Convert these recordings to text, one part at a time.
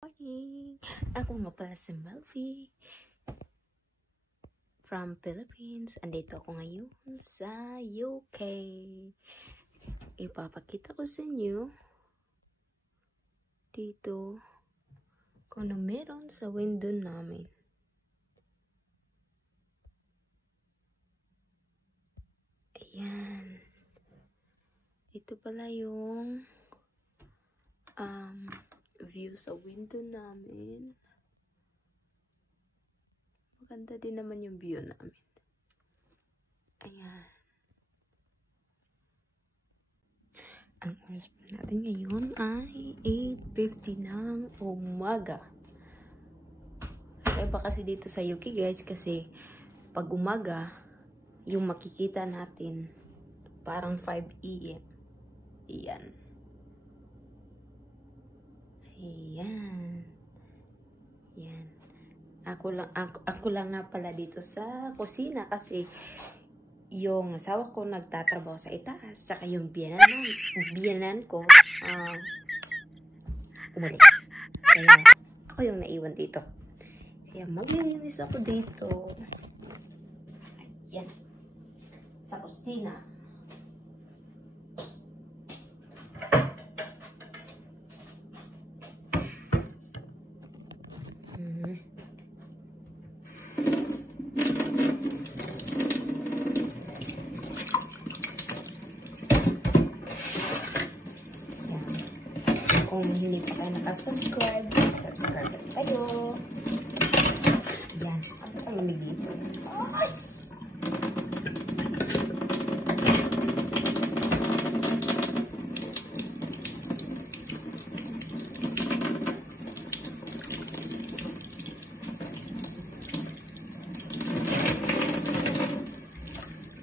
Morning! Ako nga pala si Melvie from Philippines. Andito ako ngayon sa UK. Ipapakita ko sa inyo dito kung ano meron sa window namin. Ayan. Ito pala yung view sa window namin. Maganda din naman yung view namin. Ayan. Ang oras po natin ngayon ay 8:50 ng umaga. Iba kasi dito sa UK guys, kasi pag umaga, yung makikita natin parang 5 AM. Ayan. Ayan. Ayan. Ako lang nga pala dito sa kusina kasi yung asawa ko nagtatrabaho sa itaas, saka yung biyanan ko umalis. Kaya ako yung naiwan dito. Kaya maglilinis ako dito. Ayan. Sa kusina. Kung hindi pa kayo nakasubscribe, subscribe kayo. Yan. Ano pang lamig dito? Ay!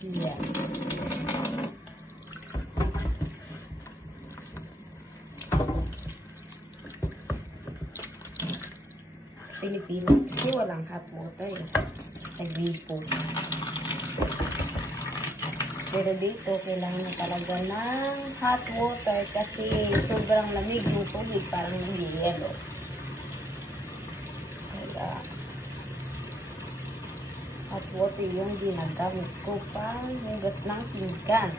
Yan. Pilipinas kasi walang hot water eh. Nag-lipo. Pero dito, kailangan na talaga ng hot water kasi sobrang lamig yung tubig, parang nag-yelo. Kaya, hot water yung ginagamit ko pang hugas ng pinggan.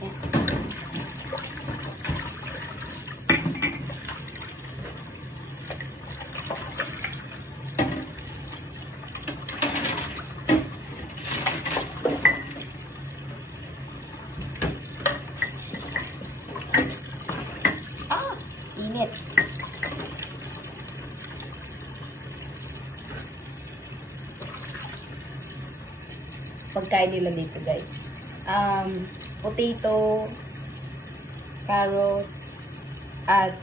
Yan. Init. Pagkain nila dito guys. Potato, carrots, at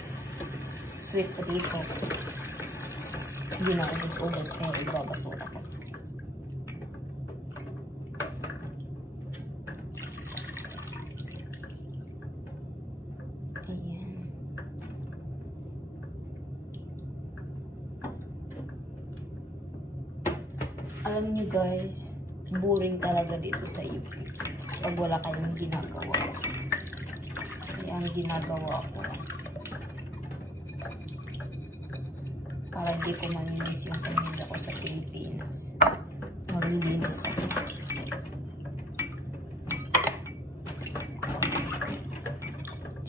sweet potato. Hindi na ako ubos kaya ibabasura ko. Ayan. Alam niyo guys, boring talaga dito sa UK pag wala kayong ginagawa. Kaya ang ginagawa ko para hindi ko maninis yung pamilya ko sa Pilipinas, maglilinis ako.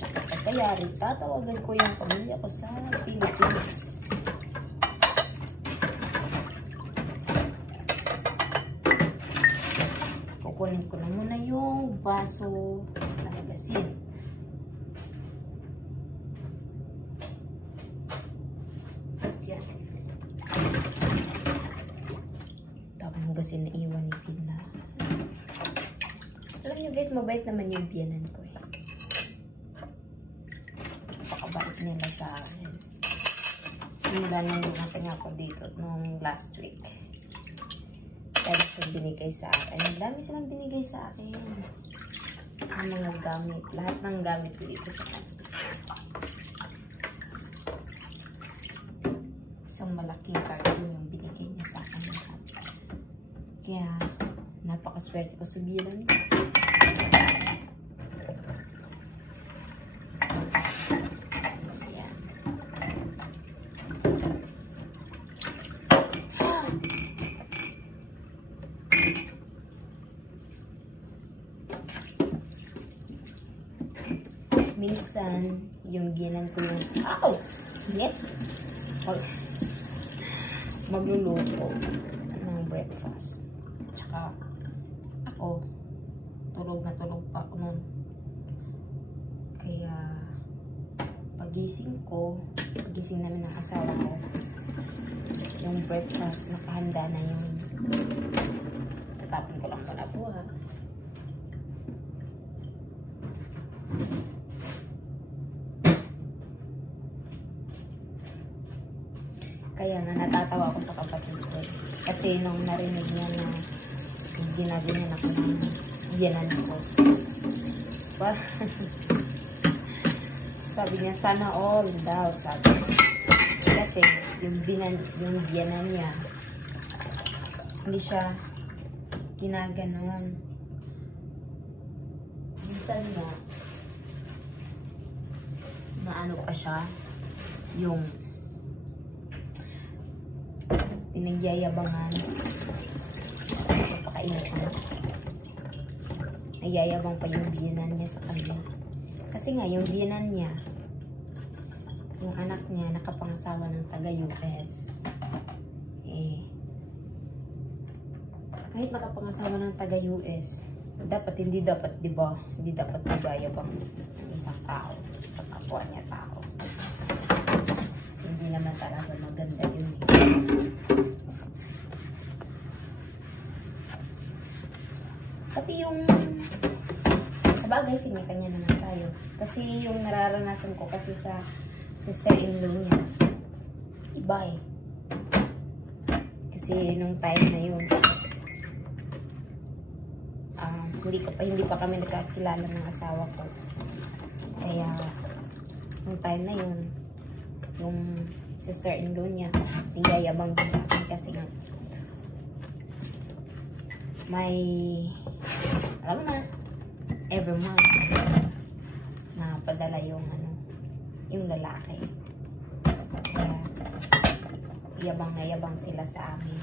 Tsaka pagkayari, tatawagan ko yung pamilya ko sa Pilipinas. Kukunin ko na muna yung baso ng gasin. Yan. Tapos yung gasin na iwan ni Pina. Alam nyo guys, mabait naman yung biyanan ko eh. Pakabait nila sa akin. Mula nung natin ako dito nung last week. Dahil siya binigay sa akin. Ang dami silang binigay sa akin. Ang mga gamit. Lahat ng gamit ko dito sa akin. Isang malaking carton yung binigay niya sa akin. Kaya, napakaswerte ko sa bilang. minsan, yung biyanan ko yung, ow! Yes! Magluluto ng breakfast. Tsaka, ako, tulog na tulog pa ako nun. Kaya, pagising namin ng asawa ko, yung breakfast, nakahanda na yung, tatapin ko lang pala ito ha. Kaya nga natatawa ko sa kapatid ko. Kasi nung narinig niya na ginaganyan ako ng biyanan ko. Sabi niya, sana all daw, sabi niya. Kasi yung biyanan niya, hindi siya ginaganon. Minsan nga, maano pa siya, yung pinagyayabangan. Napakainit na. Nagyayabang pa yung biyanan niya sa kanya. Kasi nga, yung biyanan niya, yung anak niya, nakapangasawa ng taga-US. Kahit makapangasawa ng taga-US, hindi dapat, di ba? Hindi dapat magyayabang ng isang tao sa kapwa niya tao. Kasi hindi naman talaga maganda yun. Pati yung sabagay, kanya-kanya naman tayo. Kasi yung nararanasan ko kasi sa sister-in-law niya, iba eh. Kasi nung time na yun, hindi pa kami nagkakilala ng asawa ko. Kaya, nung time na yun, yung sister-in-law niya, niyayabang din sa akin kasi nga, may, alam mo na, every month, na padala yung, yung lalaki. Kaya, yabang na yabang sila sa amin.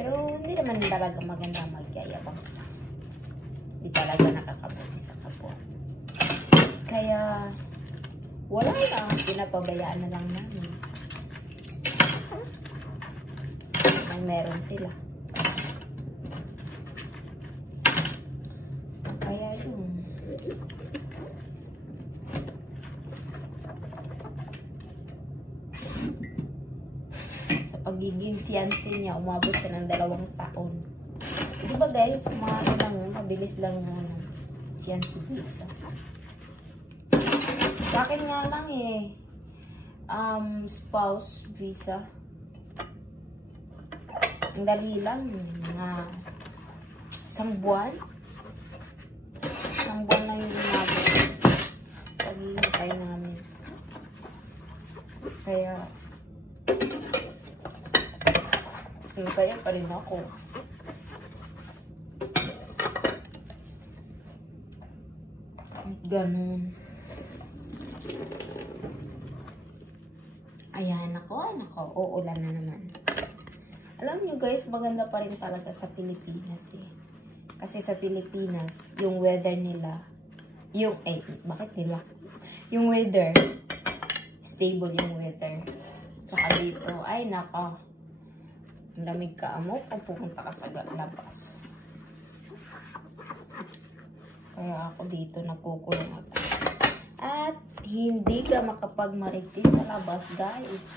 Pero, hindi naman talaga maganda magyayabang. Hindi talaga nakakabuti sa kapwa. Kaya, wala lang, pinapabayaan na lang namin. Ang meron sila. Kaya yun. Sa pagiging fiancé niya, umabot siya ng 2 taon. Diba guys, umabot lang, mabilis lang yung fiancé visa. Sa akin nga lang spouse visa. Ang dali lang, mga 1 buwan. 1 buwan lang yung umabot. Pag-iintay namin. Kaya, masaya pa rin ako. Ganun. Ayan, ako. Uulan na naman. Alam niyo guys, maganda pa rin talaga sa Pilipinas eh. Kasi sa Pilipinas, yung weather nila, bakit nila? Yung weather, stable yung weather. Tsaka dito, ay nako, lamig ka mo kung pupunta ka sa labas. Kaya ako dito nagkukulong ako. At hindi ka makapagmarigti sa labas guys.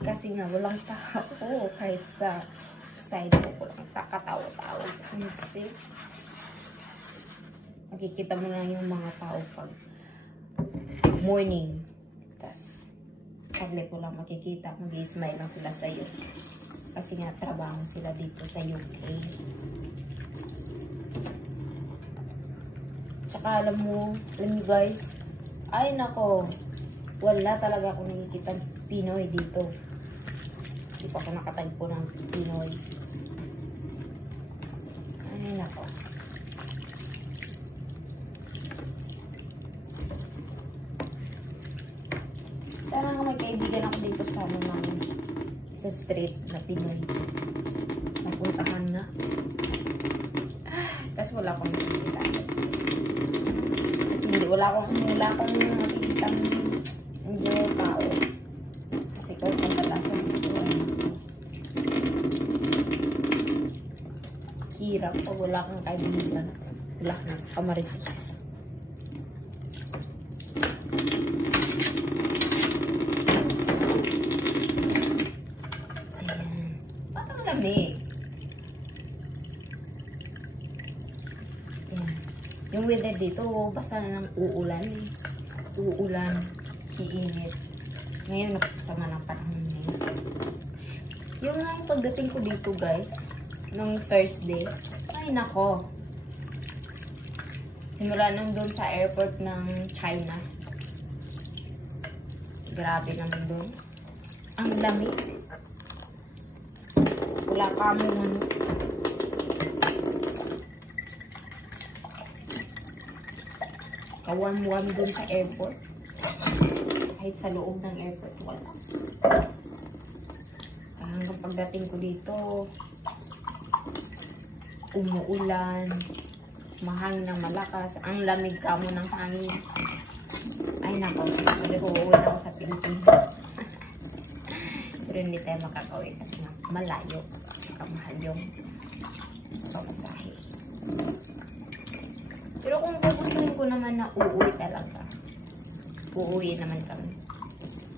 Kasi nga walang tao kahit sa side ko lang takatawa-tawa. Kasi makikita mo lang yung mga tao pag morning. Tas saglit mo lang makikita, mag-i-smile lang sila sa iyo. Kasi nga trabaho sila dito sa UK. Tsaka alam mo guys, ay nako, wala talaga akong nakikita Pinoy dito. Hindi pa ako nakatagpo ng Pinoy. Ay nako. Sana nga may kaibigan ako dito sa namin. Sa street na Pinoy. Napuntahan na. Kasi wala akong nakikita. wala akong nakikitang hindi tao. Kasi ko kung nalasan dito. Hirap pag wala kang kaibigan. Wala kang kamaritis. Ayan. Parang lamig. Ayan. Yung weather dito, basta na nang uulan. Uulan. Iinit. Ngayon, napakasama ng panahon ngayon. Yung pagdating ko dito, guys, nung Thursday, ay nako. Simula nung doon sa airport ng China. Grabe naman doon. Ang lamig. Wala ka mo ano. Kawan-wan doon sa airport. Kahit sa loob ng airport, wala. Hanggang pagdating ko dito, umuulan, mahangin ng malakas, ang lamig ka mo ng hangin. Ay nako, uuwi na ako sa Pilipinas. Pero hindi tayo makakauwi kasi nga malayo. Kamahal yung pamasahe. Pero kung gugustuhin ko naman na uuwi talaga, uuwi naman kami.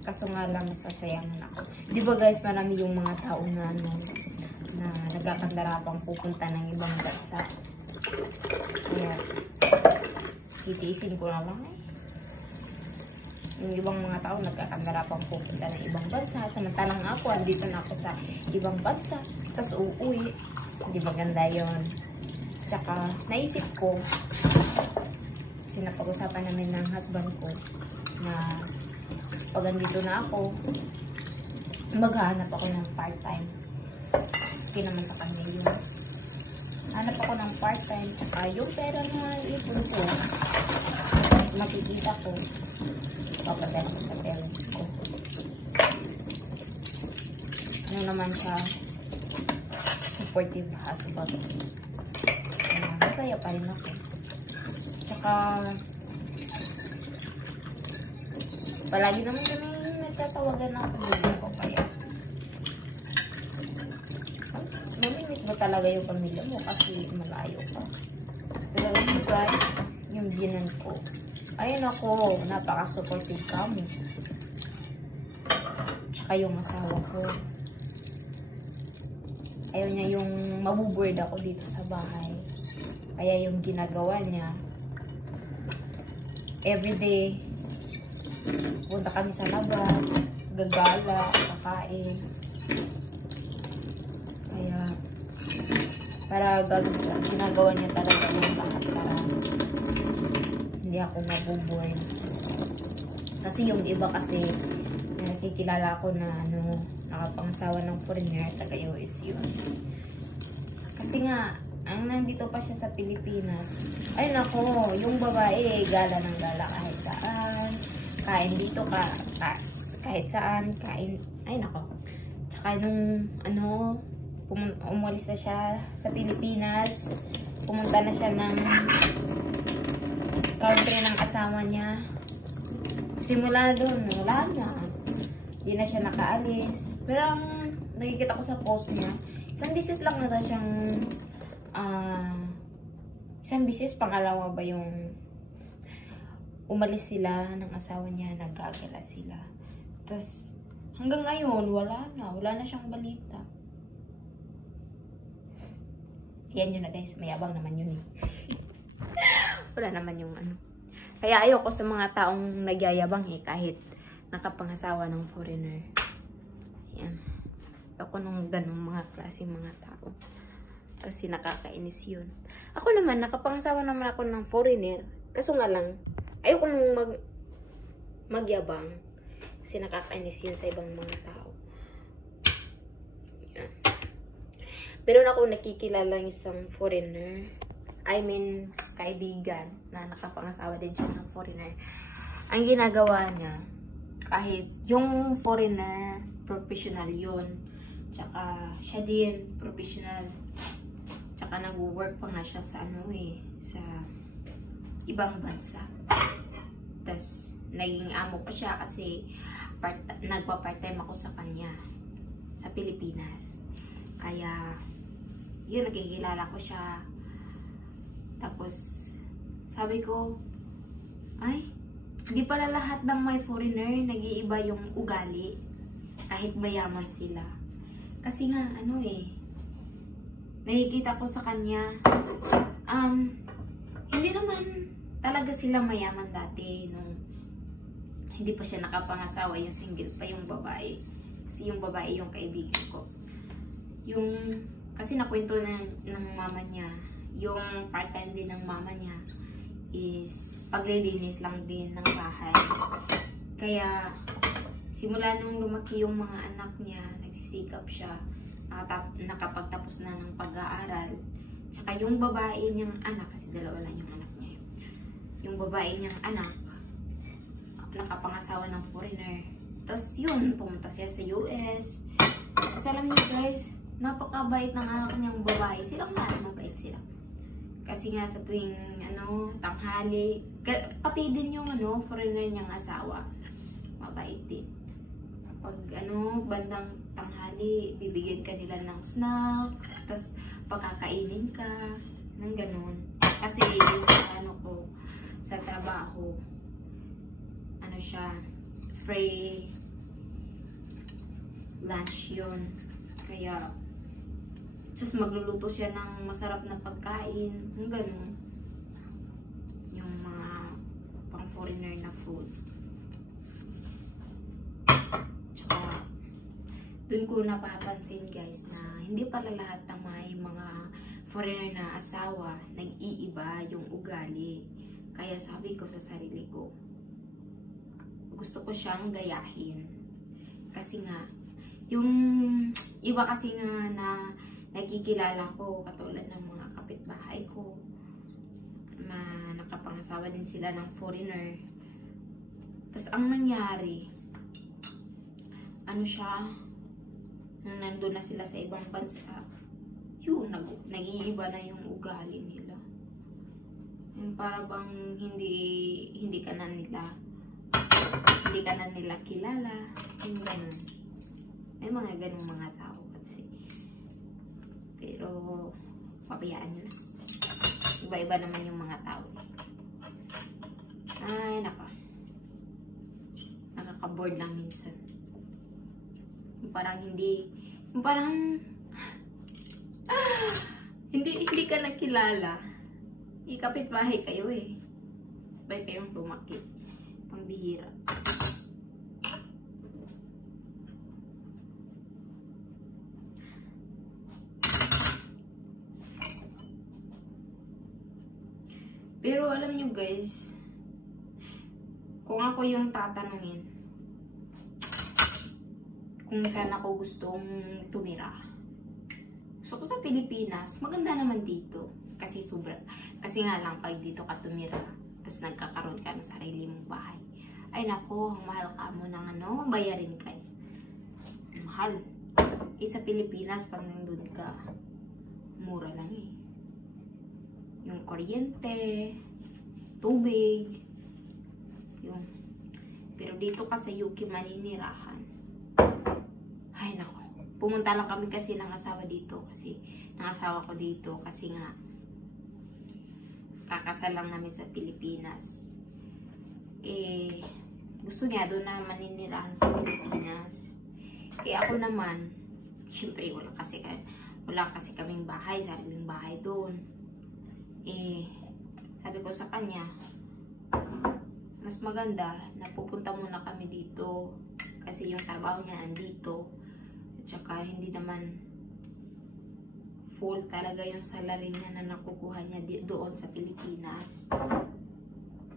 Kaso nga lang masasayangan ako. Di ba guys, marami yung mga tao na nagkakandarapang pupunta ng ibang bansa. Kaya, titiisin ko na lang eh. Yung ibang mga tao nagkakandarapang pupunta ng ibang bansa. Samantalang ako, andito na ako sa ibang bansa. Tapos uuwi. Di ba ganda yun? Tsaka, naisip ko, sinapag-usapan namin ng husband ko na pag andito na ako, maghahanap ako ng part-time. Kasi naman sa kanya yun. Hanap ako ng part-time. Tsaka yung pera na ipon ko, makikita ko, papadala ko sa parents ko. Ano naman siya, supportive husband. Masaya pa rin ako. Tsaka, palagi naman kami nagtatawagan ako video ko kaya. Namimiss ba talaga yung pamilya mo kasi malayo ka? Pero ito guys, yung binan ko. Ayun ako, napaka-supportive kami. Tsaka yung asawa ko. Ayaw niya yung mabuboard ako dito sa bahay. Kaya yung ginagawa niya, everyday, punta kami sa labas, gagala, kakain. Kaya, para ginagawa niya talaga yung lahat para hindi ako mabuboard. Kasi yung iba kasi, nakikilala ko na nakapangasawa ng foreigner, taga-US yun. Kasi nga, ang nandito pa siya sa Pilipinas, ay nako, yung babae, gala ng gala kahit saan, kain dito kahit saan, kain, ay nako. Tsaka nung, umalis na siya sa Pilipinas, pumunta na siya ng country ng asawa niya. Simula doon, wala na. Hindi na siya nakaalis. Pero ang nakikita ko sa post niya, isang beses lang na siyang isang beses, pangalawa ba yung umalis sila ng asawa niya, nagkagala sila. Tapos hanggang ngayon, wala na siyang balita. Yan yun na guys, mayabang naman yun eh. Wala naman yung Kaya ayoko sa mga taong nagyayabang eh, kahit nakapangasawa ng foreigner. Yan. Ako nung ganung mga klase mga tao. Kasi nakakainis yun. Ako naman, nakapangasawa naman ako ng foreigner. Kaso nga lang, ayoko nung magyabang. Kasi nakakainis yun sa ibang mga tao. Yan. Meron ako nakikilala isang foreigner. I mean, kaibigan na nakapangasawa din siya ng foreigner. Ang ginagawa niya, kahit yung foreigner, professional yun. Tsaka, siya din, professional. Tsaka, nag-work pa nga siya sa sa ibang bansa. Tas, naging amo ko siya kasi nagpa-part-time ako sa kanya sa Pilipinas. Kaya, yun, nakikilala ko siya. Tapos, sabi ko, ay, hindi pala lahat ng may foreigner nag-iiba yung ugali. Kahit mayaman sila. Kasi nga, nakikita ko sa kanya, hindi naman talaga sila mayaman dati nung hindi pa siya nakapangasawa, yung single pa yung babae. Kasi yung babae yung kaibigan ko. Kasi nakwento ng mama niya, yung part-time din ng mama niya is paglilinis lang din ng bahay. Kaya, simula nung lumaki yung mga anak niya, nagsisikap siya, nakapagtapos na ng pag-aaral. Tsaka yung babae niyang anak, kasi dalawa lang yung anak niya. Yung babae niyang anak, nakapangasawa ng foreigner. Tapos yun, pumunta siya sa US. Tapos alam niyo guys, napakabait ng anak niyang babae. Silang lahat mabait sila. Kasi nga sa tuwing tanghali, pati din yung foreigner niyang asawa, mabait din. Pag bandang tanghali, bibigyan ka nila ng snacks, tapos pagkakainin ka, ng ganun. Kasi sa trabaho, siya, free lunch yun. Kaya, just magluluto siya ng masarap na pagkain, ng ganun. Yung mga pang-foreigner na food. Tsaka, dun ko napapansin guys na hindi pala lahat ng mga foreigner na asawa nag-iiba yung ugali. Kaya sabi ko sa sarili ko, gusto ko siyang gayahin. Kasi nga, yung iba kasi nga na nakikilala ko, katulad ng mga kapitbahay ko, na nakapangasawa din sila ng foreigner. Tapos ang nangyari, nung nandun na sila sa ibang bansa, yun, nag-iiba na yung ugali nila. Yung para bang hindi ka na nila kilala, yung ganun. May mga ganung mga tao kasi. Pero, pabayaan nyo na. Iba-iba naman yung mga tao. Ay, nakaka-board lang minsan. Yung parang hindi ka nakilala. Ikapit-bahay kayo eh. Bahay kayong lumaki. Pambihira. Pero alam nyo guys, kung ako yung tatanungin, kung saan ako gustong tumira, gusto ko sa Pilipinas. Maganda naman dito. Kasi nga lang pag dito ka tumira, tapos nagkakaroon ka ng sarili mong bahay. Ay nako, ang mahal ka mo ng bayarin guys. Mahal. Sa Pilipinas, pag nandun ka, mura lang eh. Yung kuryente, tubig, yung. Pero dito ka sa UK, maninirahan. Ay nako. Pumunta lang kami kasi ng asawa dito. Ko dito kasi nga, kakasal lang namin sa Pilipinas. Gusto niya doon na maninirahan sa Pilipinas. Ako naman, syempre wala kasi kaming bahay, sariling bahay doon. Sabi ko sa kanya, mas maganda na pupunta muna kami dito kasi yung trabaho niya andito. At saka hindi naman full talaga yung salary niya na nakukuha niya doon sa Pilipinas.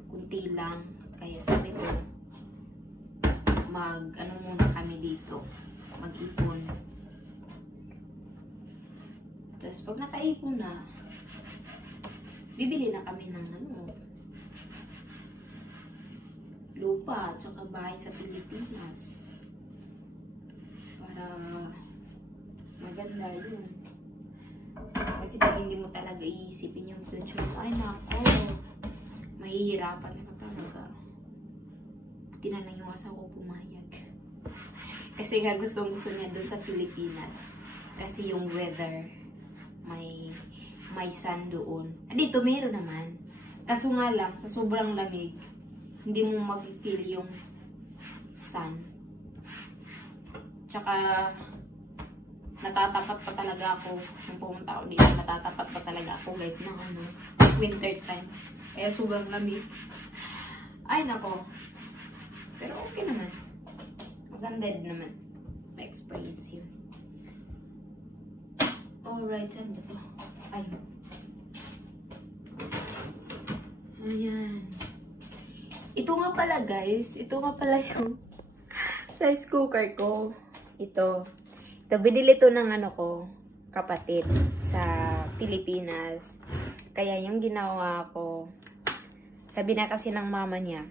Kunti lang. Kaya sabi ko, muna kami dito. Mag-ipon. Tapos pag nakaipon na, bibili na kami ng lupa at saka bahay sa Pilipinas. Para maganda yun. Kasi pag hindi mo talaga iisipin yung future mo, ay nako, mahihirapan ka talaga. Buti na lang yung asawa ko pumayag. Kasi nga gusto niya dun sa Pilipinas. Kasi yung weather, may sun doon. Dito meron naman. Kaso nga lang, sa sobrang lamig, hindi mo ma-feel yung sun. Tsaka, natatapat pa talaga ako. Nung pumunta ako dito, natatapat pa talaga ako guys ng winter time. Kaya sobrang lamig. Ay nako. Pero okay naman. Maganda din naman. Ma-experience yun. Alright, saan dito? Ayun. Ayan. Ito nga pala guys. Ito nga pala yung rice cooker ko. Ito. Binili to ng kapatid sa Pilipinas. Kaya yung ginawa ko, sabi na kasi ng mama niya,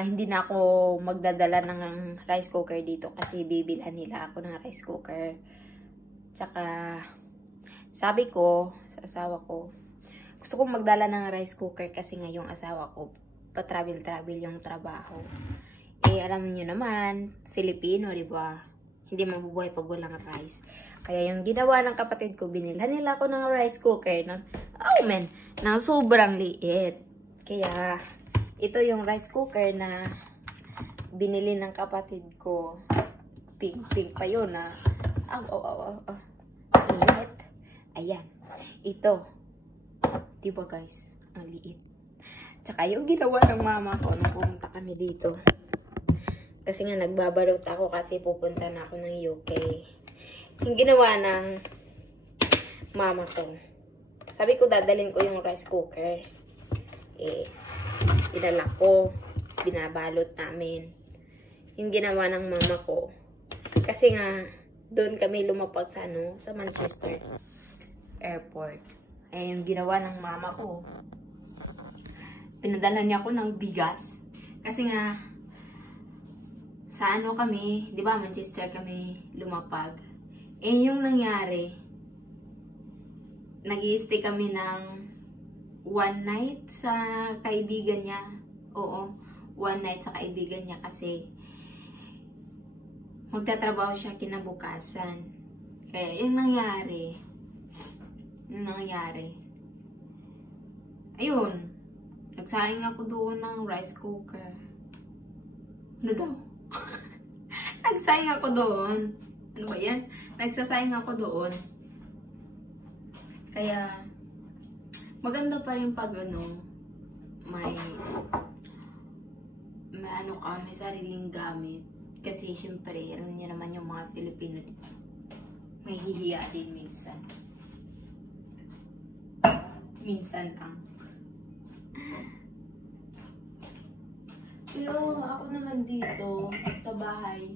hindi na ako magdadala ng rice cooker dito kasi bibilhan nila ako ng rice cooker. Tsaka, sabi ko sa asawa ko, gusto kong magdala ng rice cooker kasi nga yung asawa ko, pa-travel-travel yung trabaho. Alam niyo naman, Filipino, di ba? Hindi mabubuhay pag walang rice. Kaya yung ginawa ng kapatid ko, binilhan nila ako ng rice cooker na sobrang liit. Kaya, ito yung rice cooker na binili ng kapatid ko. Pink pa yun na. Liit. Ayan. Ito. Diba guys? Ang liit. Tsaka yung ginawa ng mama ko nung pumunta kami dito. Kasi nga nagbabalot ako kasi pupunta na ako ng UK. Yung ginawa ng mama ko. Sabi ko dadalhin ko yung rice cooker. Dinala ko. Binabalot namin. Yung ginawa ng mama ko. Kasi nga doon kami lumapag sa sa Manchester Airport. Yung ginawa ng mama ko. Pinadala niya ako ng bigas. Kasi nga sa kami, di ba, Manchester kami lumapag. Yung nangyari, nag-i-stay kami ng one night sa kaibigan niya. Oo, one night sa kaibigan niya kasi magtatrabaho siya kinabukasan. Kaya yung nangyari, ayun, nagsaing ako doon ng rice cooker. Ano daw? Nagsaing ako doon. Ano ba yan? Nagsasaing ako doon. Kaya, maganda pa rin pag may sariling gamit. Kasi, syempre, alam niyo naman yung mga Pilipino, may hihiya din minsan. Minsan lang. Pero ako naman dito sa bahay,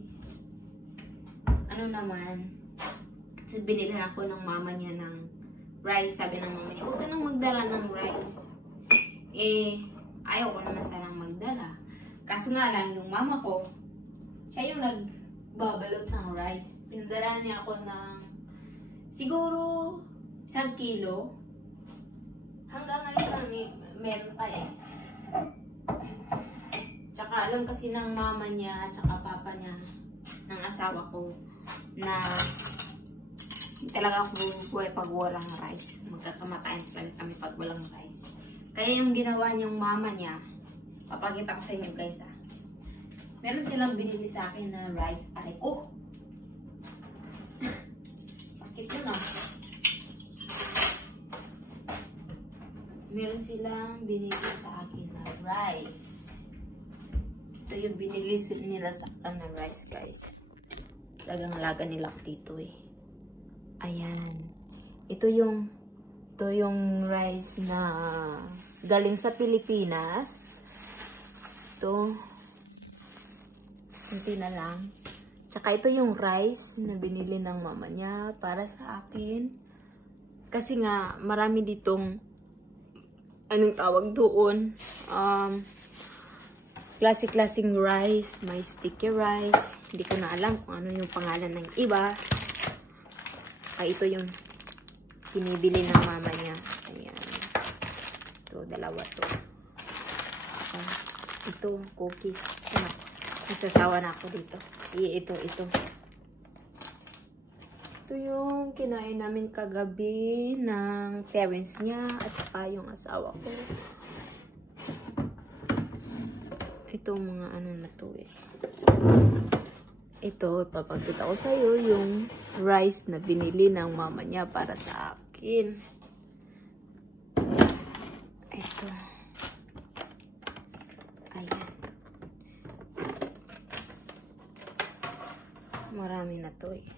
binilhan ako ng mama niya ng rice. Sabi ng mama niya, huwag ka nang magdala ng rice. Ayaw ko naman sanang magdala. Kaso nga lang, yung mama ko, siya yung nagbabalot ng rice. Pinadala niya ako ng siguro 1 kilo. Hanggang ngayon meron pa Tsaka alam kasi ng mama niya at saka papa niya, ng asawa ko, na talaga ako buhay pag walang rice. Magkakamatayan kami pag walang rice. Kaya yung ginawa niyang mama niya, papakita ko sa inyo guys Meron silang binili sa akin na rice. Aray ko! Sakit yun Meron silang binili sa akin na rice. Ito yung binili nila sa akin na rice, guys. Lagang-laga nila dito Ayan. Ito yung rice na galing sa Pilipinas. Ito. Kunti na lang. Tsaka ito yung rice na binili ng mama niya para sa akin. Kasi nga, marami ditong anong tawag doon? Classic-classing rice, may sticky rice. Hindi ko na alam kung ano yung pangalan ng iba. Ito yung sinibili ng mama niya. Ayan. Ito, dalawa to. Ito, cookies. Nagsasawa na ako dito. Ito. Ito yung kinain namin kagabi ng parents niya at saka yung asawa ko. Ito mga ano na to eh. Ito, papakita ko sa'yo yung rice na binili ng mama niya para sa akin. Ito. Ayan. Marami na to eh.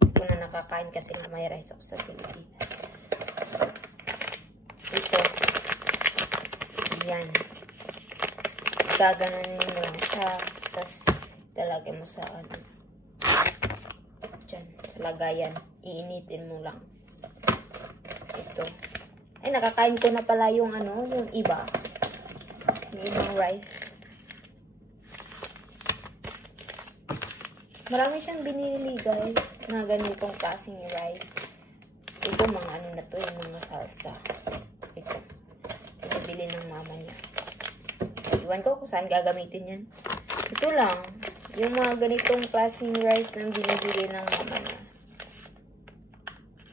Hindi ko na nakakain kasi nga may rice ako sa Pilipinas. Ito. Ayan. Gaganon mo lang siya. Tapos, lalagay mo sa ano. Diyan. Sa lagayan. Iinitin mo lang. Ito. Ay, nakakain ko na pala yung ano, yung iba. Yung ibang rice. Marami siyang binili, guys, na ganitong klaseng rice. Ito, mga ano na to, yung mga salsa. Ito. Pinabili ng mama niya. Iwan ko kung saan gagamitin yan. Ito lang. Yung mga ganitong klaseng rice na binibili ng mama niya.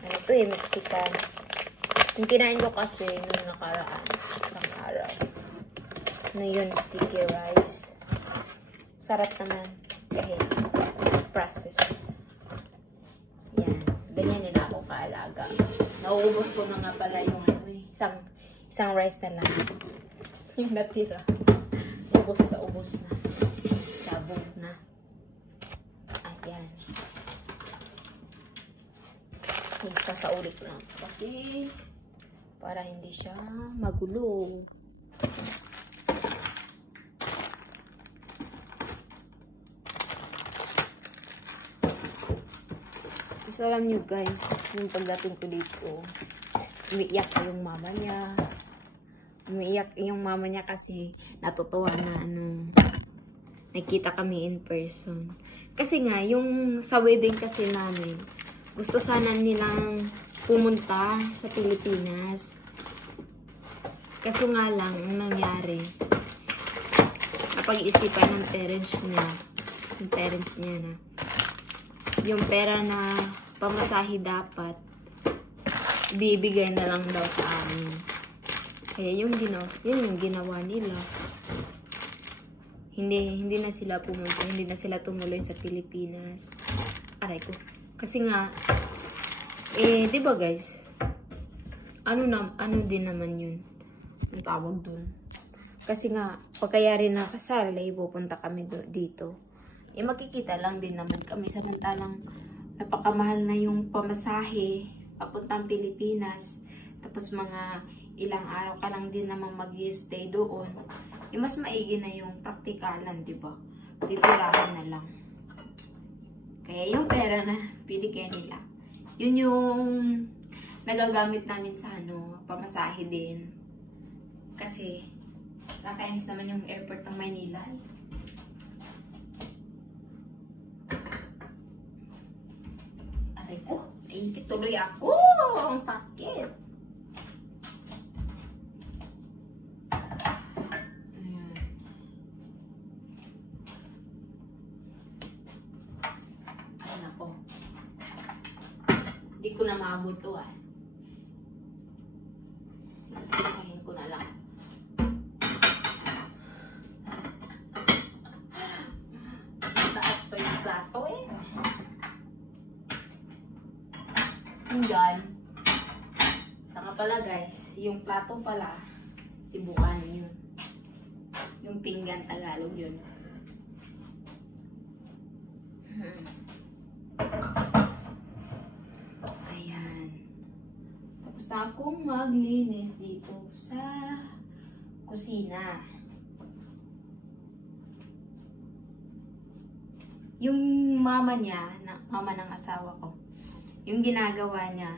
Ano to eh, Mexican. Yung kinain ko kasi nung nakaraan, isang araw. Ano yun, sticky rice. Sarap naman. Kahit process. Yan. Ganyan din ako kaalaga. Nauubos ko na nga pala yung ano eh. Isang rice na lang. Yung natira. Ubos na. Sabog na. At yan. Sasaulit ko lang. Kasi para hindi siya magulo. So, alam nyo guys, yung pagdating ko dito, umiiyak yung mama niya. Umiiyak yung mama niya kasi natutuwa na ano, nakita kami in person. Kasi nga, yung sa wedding kasi namin, gusto sana nilang pumunta sa Pilipinas. Kaso nga lang, ang nangyari, napag-iisipan ng parents niya na, yung pera na pamasahe dapat, bibigay na lang daw sa amin. Kaya yun yung ginawa nila. Hindi na sila pumunta, hindi na sila tumuloy sa Pilipinas. Aray ko. Kasi nga, di ba guys, ano din naman yun, ang tawag dun. Kasi nga, pagkayari na kasal, pupunta kami dito. Makikita lang din naman kami, samantalang napakamahal na yung pamasahe papuntang Pilipinas. Tapos mga ilang araw ka lang din naman mag-stay doon. Mas maigi na yung praktikalan, di ba? Pipirahan na lang. Kaya yung pera na binigay nila, yun yung nagagamit namin sa pamasahe din. Kasi nakainis naman yung airport ng Manila. Aray ko, naingit tuloy ako. Ang sakit. Ayan. Ay nako. Hindi ko na maabot to ah. Sisahin ko na lang. Taas to yung plato eh. Yan. Saka pala guys, yung plato pala, Cebuano yun. Yung pinggan Tagalog yun. Ayan. Tapos na akong maglinis dito sa kusina. Yung mama niya, mama ng asawa ko, yung ginagawa niya,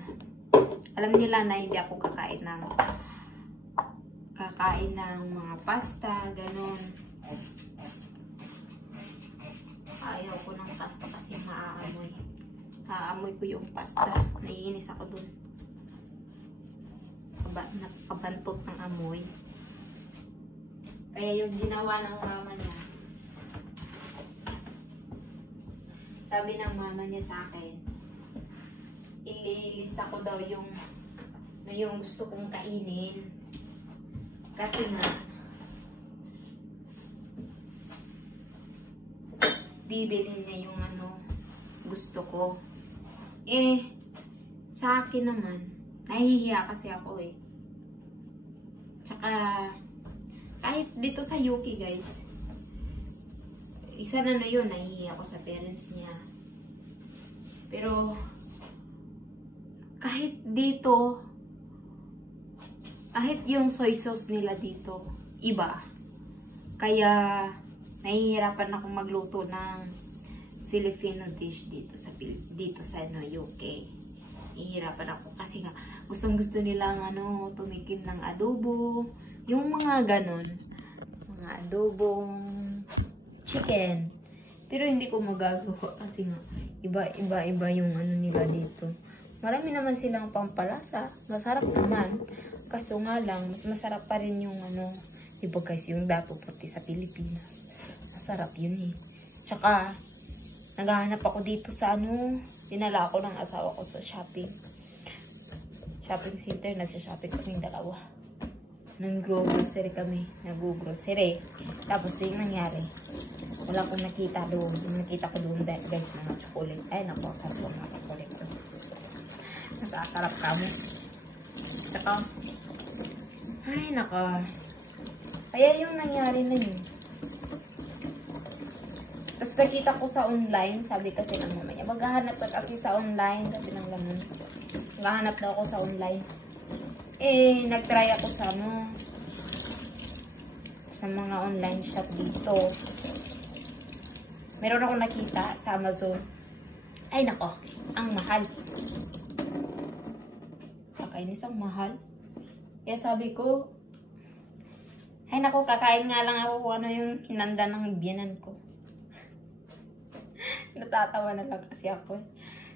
alam nila na hindi ako kakain ng mga pasta, ganun. Ayaw ko ng pasta kasi maaamoy. Aamoy ko yung pasta. Naiinis ako dun. Nakabantot ng amoy. Kaya yung ginawa ng mama niya, sabi ng mama niya sa akin, ililista ko daw yung gusto kong kainin. Kasi nga, bibilin niya yung gusto ko. Sa akin naman, nahihiya kasi ako eh. Tsaka, kahit dito sa UK guys, isa na yun, nahihiya ako sa parents niya. Pero, kahit dito, kahit yung soy sauce nila dito, iba. Kaya, nahihirapan akong magluto ng Filipino dish dito sa UK. Nahihirapan ako kasi nga, gustong-gusto nilang tumikim ng adobo, yung mga ganon, mga adobong chicken. Pero hindi ko magagawa kasi nga, iba yung nila dito. Marami naman silang pampalasa. Masarap naman. Kaso nga lang, mas masarap pa rin yung diba guys, yung dato puti sa Pilipinas. Masarap yun eh. Tsaka, naghahanap ako dito sa dinala ako ng asawa ko sa shopping center. Nagsha-shopping kaming dalawa. Nag-grocery kami. Nag-grocery. Tapos yung nangyari, wala akong nakita doon. Yung nakita ko doon guys, mga chocolate. Ay, naku, sarap ko mga chocolate doon. Masasarap kami. Tsaka, ay, naku. Kaya yung nangyari na yun. Tapos nakita ko sa online, sabi kasi ng mama niya, maghahanap ka kasi sa online, sabi ng ganun. Maghahanap daw ako sa online. Nag-try ako sa mga online shop dito. Meron ako nakita sa Amazon. Ay nako, ang mahal. Kakainis ang mahal. Kaya sabi ko, ay nako, kakain nga lang ako kung ano yung hinanda ng biyanan ko. Natatawa na lang kasi ako.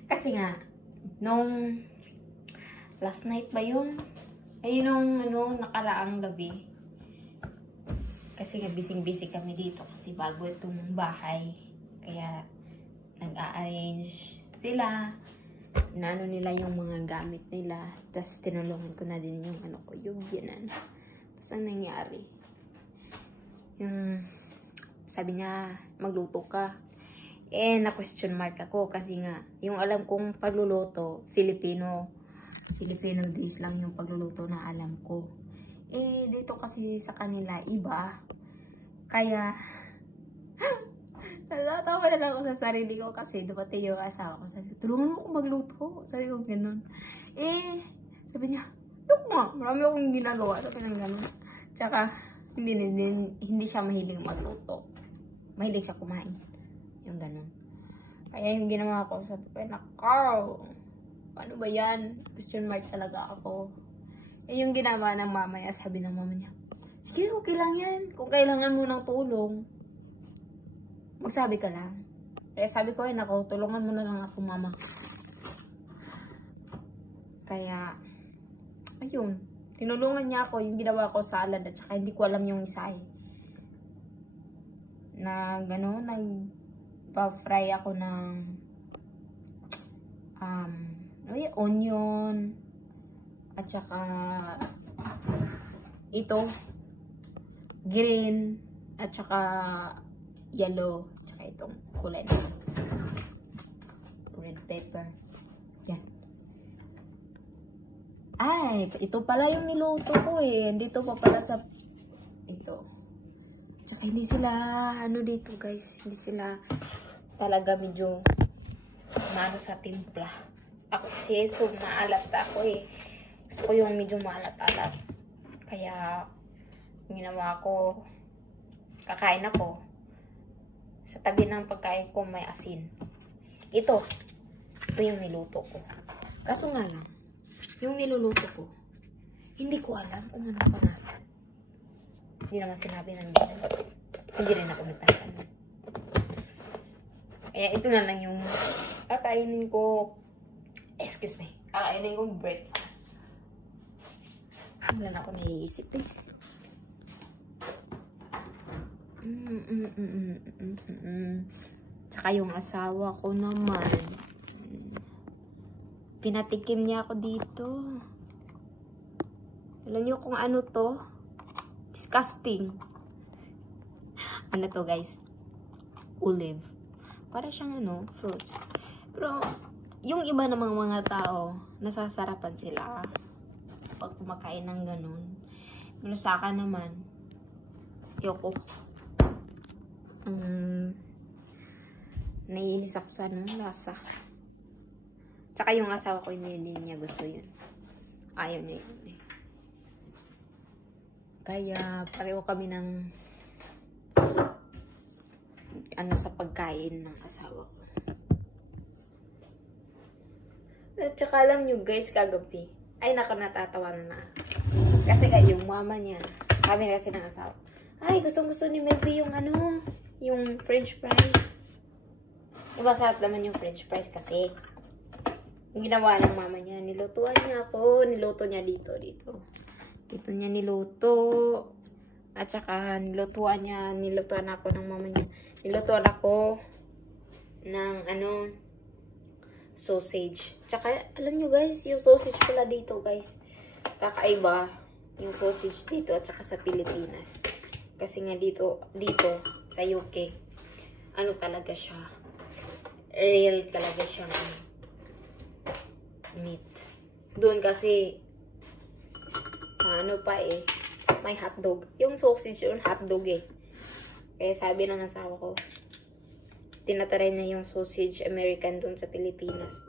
Kasi nga, nung last night ba yun? Ay, nung nakaraang gabi. Kasi nga, busy kami dito kasi bago itong bahay. Kaya, nag-a-arrange sila. Inaano nila yung mga gamit nila. Tapos, tinulungan ko na din yung yung biyanan. Tapos, ang nangyari? Yung, sabi niya, magluto ka. Na-question mark ako kasi nga, yung alam kong pagluluto, Filipino dish lang yung pagluluto na alam ko. Dito kasi sa kanila, iba. Kaya, natatawa na lang ako sa sarili ko kasi dumating yung asawa ko. Sabi, tulungan mo ako magluto. Sabi ko, ganun. Sabi niya, yung nga, marami akong ginagawa. Sabi ng ganun. Tsaka, hindi siya mahilig magluto. Mahilig siya kumain. Yung ganun. Kaya yung ginawa ko, sabi ko, nakaw, ano ba yan? Question mark talaga ako. Yung ginawa ng mama niya, sabi ng mama niya, sige, okay lang yan. Kung kailangan mo ng tulong, magsabi ka lang. Kaya sabi ko, nako, tulungan mo na lang ako, mama. Kaya, ayun. Tinulungan niya ako, yung ginawa ko salad, at saka hindi ko alam yung isa eh. Pa-fry ako ng onion at saka ito green at saka yellow at saka itong kulay na red pepper. Yan. Ay, ito pala yung niluto ko eh. Dito pa pala sa ito. Tsaka hindi sila dito guys, hindi sila talaga medyo sa timpla. Ako kasi maalat ako eh. Gusto ko yung medyo maalat-alat. Kaya ginawa ko, kakain ako. Sa tabi ng pagkain ko may asin. Ito yung niluto ko. Kaso nga lang, yung niluluto ko, hindi ko alam kung anong pangalan. Hindi naman sinabi ng biyanan. Hindi rin ako nagtatanong. Kaya ito na lang yung kakainin ko. Excuse me. Kakainin ko breakfast. Wala na ako naiisip eh. Tsaka yung asawa ko naman, pinatikim niya ako dito. Alam niyo kung ano to? Disgusting. Ano to, guys? Olive. Para siyang fruits. Pero, yung iba namang mga tao, nasasarapan sila pag kumakain ng ganun. Pero sa akin naman, yoko. Naiinis ako sa lasa. Tsaka yung asawa ko, hindi niya gusto yun. Ayaw niya yun eh. Kaya, pareho kami ng sa pagkain ng asawa ko. At saka alam nyo guys, kagabi, ay nako, natatawa na. Kasi yung mama niya, sabi kasi ng asawa, ay gusto ni Melvie yung yung french fries. Masarap naman yung french fries kasi yung ginawa ng mama niya, nilutuan niya ako, niluto niya dito. Dito niya niluto. At saka nilutuan ako ng mama niya. Nilutuan ako ng sausage. Tsaka alam nyo guys, yung sausage pala dito guys, kakaiba yung sausage dito at saka sa Pilipinas. Kasi nga dito sa UK, talaga siya, real talaga siyang meat. Doon kasi may hotdog. Yung sausage yung hotdog eh. Kaya sabi ng asawa ko, tinatry niya yung sausage American doon sa Pilipinas.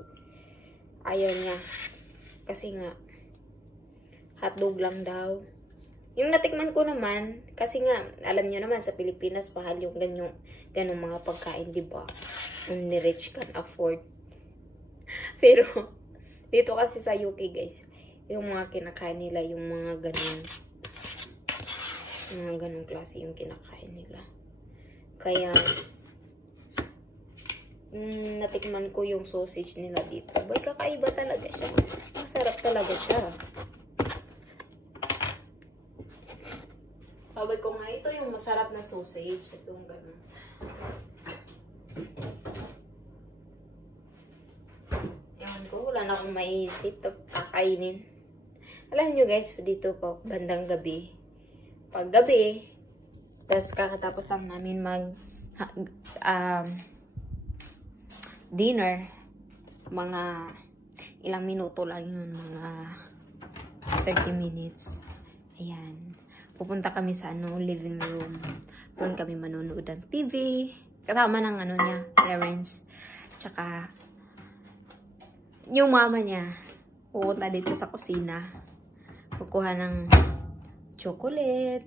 Ayaw niya. Kasi nga, hotdog lang daw. Yung natikman ko naman, kasi nga, alam niyo naman, sa Pilipinas, mahal yung ganyung mga pagkain, diba? Only rich can afford. Pero, dito kasi sa UK, guys, yung mga kinakain nila, yung mga ganun klase yung kinakain nila. Kaya, natikman ko yung sausage nila dito. Boy, kakaiba talaga siya. Masarap talaga siya. Sabi ko nga, ito yung masarap na sausage. Ito yung ganun. Ewan ko, wala na akong maiisip. Kakainin. Alam nyo guys, dito po, bandang gabi. Pag gabi, tapos kakatapos lang namin dinner, mga ilang minuto lang yun, mga 30 minutes. Ayan. Pupunta kami sa living room. Doon kami manonood ng TV. Kasama ng niya, parents. Tsaka, yung mama niya, pupunta dito sa kusina. Kukuha ng chocolate.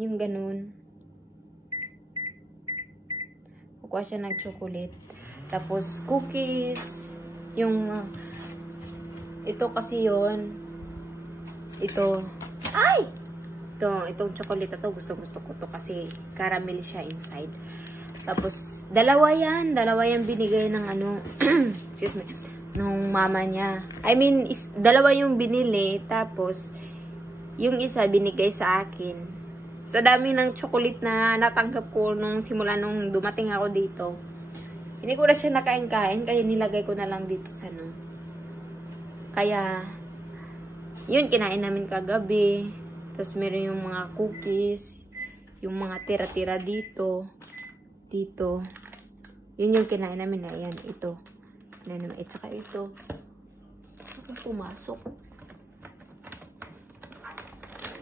Yung ganun. Kukuha siya ng chocolate. Tapos, cookies. Yung, ito kasi yun. Ito. Ay! Itong chocolate na to, gusto ko to kasi caramel siya inside. Tapos, dalawa yan binigay ng excuse me, nung mama niya. I mean, dalawa yung binili, tapos, yung isa binigay sa akin. Sa dami ng chocolate na natanggap ko simula nung dumating ako dito, hindi ko na siya nakain-kain, kaya nilagay ko na lang dito sa Kaya, yun, kinain namin kagabi. Tapos, meron yung mga cookies, yung mga tira-tira dito. Yun yung kinain namin. Ayan, ito. Kinain namin. At saka ito. Saan pumasok?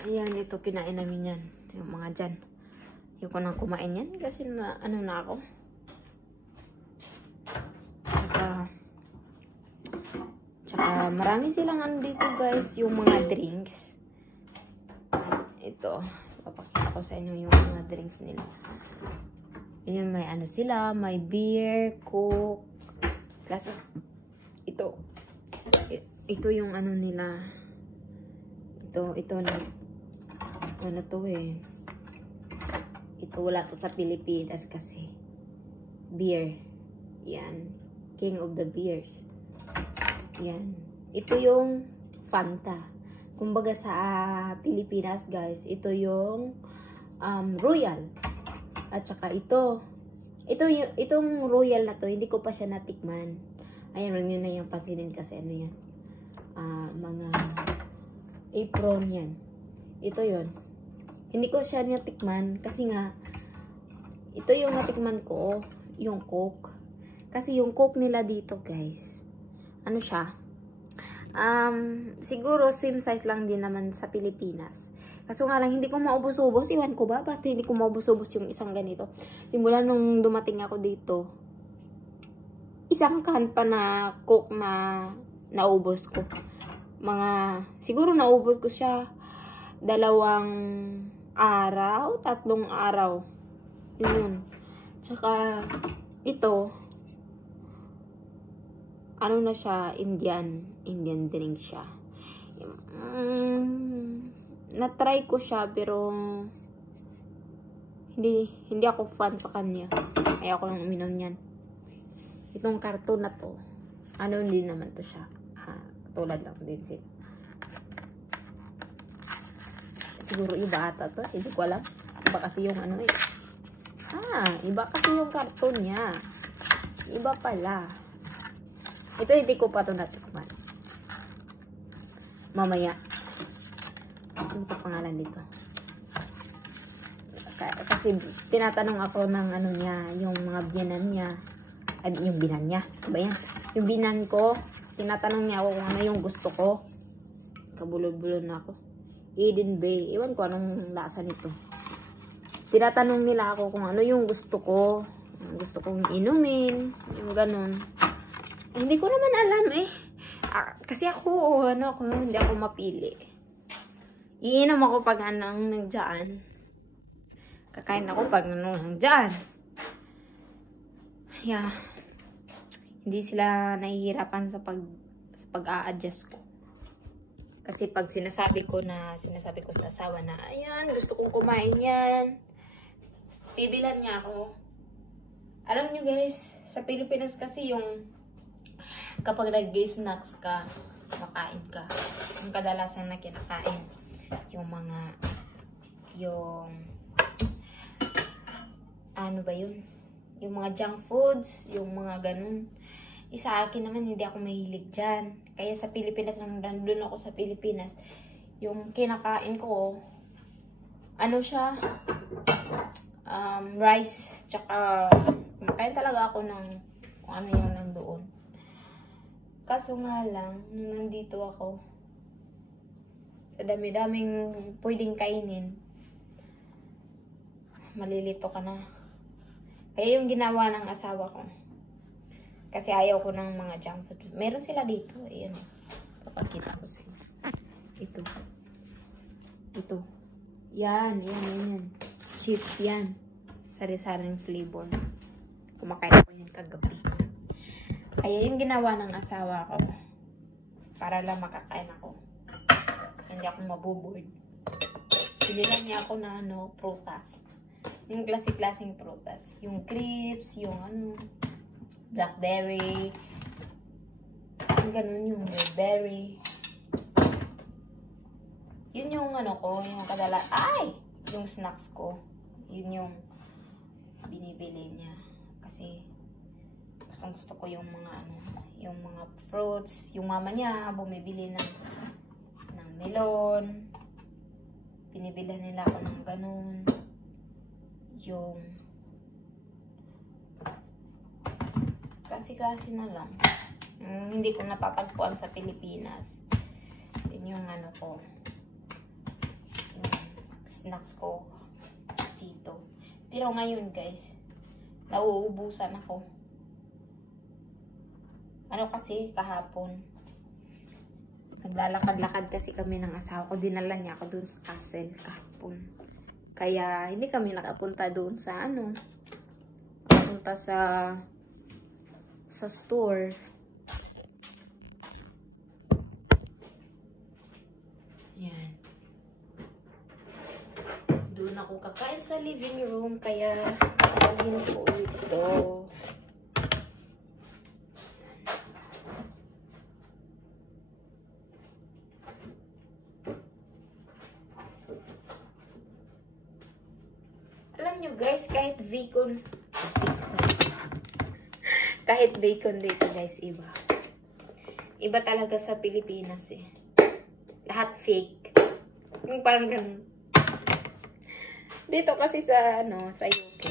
Ayan, ito. Kinain namin yan. Yung mga dyan. Yung ko nang kumain yan. Kasi na ako. Tsaka marami silang dito guys. Yung mga drinks. Ito, papakita ko sa inyo yung mga drinks nila. Ayan, may sila, may beer, coke, kasi ito yung nila. Ito na, to eh. Ito, wala to sa Pilipinas kasi. Beer. Yan. King of the beers. Yan. Ito yung Fanta. Kumbaga sa Pilipinas, guys, ito yung Royal. At saka itong Royal na to, hindi ko pa siya natikman. Ayan, wala nyo na yung pansinin kasi ano yan. Mga apron yan. Ito yon. Hindi ko siya natikman kasi nga, ito yung natikman ko, yung Coke. Kasi yung Coke nila dito, guys, ano siya? Siguro same size lang din naman sa Pilipinas. Kaso nga lang, hindi ko maubos-ubos. Iwan ko ba? Basta hindi ko maubos-ubos yung isang ganito. Simula nung dumating ako dito, isang can pa na Coke na naubos ko. Siguro naubos ko siya 2 araw, 3 araw. Yun. Tsaka, ito, ano na siya, Indian drink siya. Na-try ko siya, pero hindi ako fan sa kanya. Kaya ako nang uminom yan. Itong karton na to, ano din naman to siya. Tulad lang din sila. Siguro iba ata to. Hindi ko alam. Iba kasi yung ano eh. Iba kasi yung karton niya. Iba pala. Ito hindi ko pa ito natikman. Mamaya. Ano ito pangalan dito? Kasi tinatanong ako ng ano niya, yung mga biyanan niya. Yung binan niya. Ba yan? Yung binan ko, tinatanong niya ako kung ano yung gusto ko. Kabulol-bulol na ako. Eden Bay. Iwan ko anong lasa nito. Tinatanong nila ako kung ano yung gusto ko. Gusto kong inumin. Yung ganun. Hindi ko naman alam eh. Kasi ako, hindi ako mapili. Iinom ako pag anong nandiyan. Kakain ako pag anong nandiyan. Yeah. Hindi sila nahihirapan sa pag-a-adjust ko. Kasi pag sinasabi ko sa asawa na, ayan, gusto kong kumain yan. Bibilan niya ako. Alam nyo guys, sa Pilipinas kasi yung kapag nag-snacks ka, makain ka. Yung kadalasan na kinakain. Ano ba yun? Yung mga junk foods, yung mga ganun. Sa akin naman, hindi ako mahilig dyan. Kaya sa Pilipinas, nandun ako sa Pilipinas, yung kinakain ko, ano siya, rice, tsaka, kumakain talaga ako ng kung ano yung nandoon. Kaso nga lang, nung nandito ako, sa dami-daming pwedeng kainin, malilito ka na. Kaya yung ginawa ng asawa ko, kasi ayaw ko ng mga junk food. Meron sila dito. Ayan. Papakita ko sa inyo. Ito. Yan. Chips yan. Sari-saring flavor. Kumakain ko yan kagabi. Kaya yung ginawa ng asawa ko, para lang makakain ako. Hindi ako mabuboard. Sinilan niya ako na prutas. Yung klaseng prutas. Yung grapes, yung blackberry, yung ganun, yung berry. Yun yung yung yung snacks ko. Yun yung binibili niya. Kasi gusto ko yung mga yung mga fruits. Yung mama niya bumibili ng melon. Binibili nila ako ng ganun. Yung klase na lang. Hindi ko natatagpuan sa Pilipinas. Yun yung ko. Yung snacks ko dito. Pero ngayon guys, nauubusan ako. Kasi kahapon, naglalakad-lakad kasi kami ng asawa ko. Dinala niya ako dun sa castle kahapon. Kaya hindi kami nakapunta dun sa nakapunta sa store. Yan. Doon ako kakain sa living room, kaya kakain ko ito. Guys, kahit bacon. Kahit bacon dito, guys, iba. Iba talaga sa Pilipinas eh. Lahat fake. Yung parang ganun. Dito kasi sa, sa UK.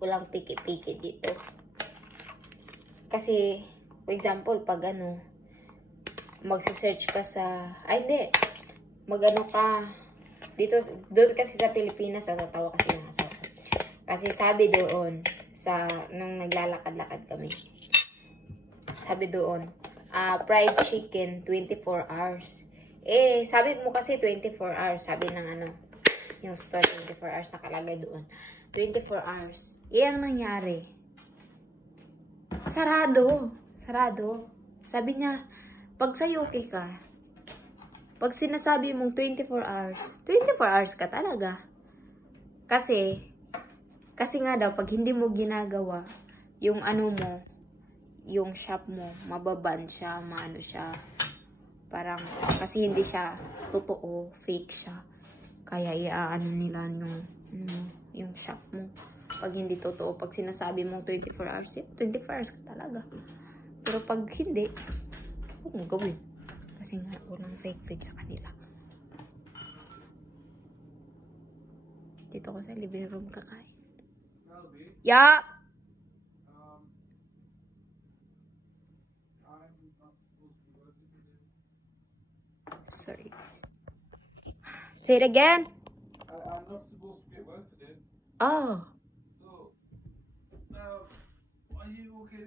Walang piki-piki dito. Kasi, for example, pag magsa-search ka sa, hindi. Magano ka, dito, doon kasi sa Pilipinas, natatawa kasi yung asawa. Kasi sabi doon, nung naglalakad-lakad kami, sabi doon, fried chicken, 24 hours. Eh, sabi mo kasi 24 hours, sabi ng yung store, 24 hours, nakalagay doon. 24 hours. Ang nangyari. Sarado. Sarado. Sabi niya, pag sa UK ka, pag sinasabi mong 24 hours, 24 hours ka talaga. Kasi nga daw, pag hindi mo ginagawa, yung yung shop mo, mababan siya, maano siya. Parang, kasi hindi siya totoo, fake siya. Kaya iaano nila yung shop mo. Pag hindi totoo, pag sinasabi mong 24 hours, 24 hours ka talaga. Pero pag hindi, huwag mo gawin. Kasi nga, walang fake sa kanila. Dito ko sa living room kakain. Yeah! Sorry, guys. Say it again. I'm not supposed to be at work today. Oh. So, now, are you okay to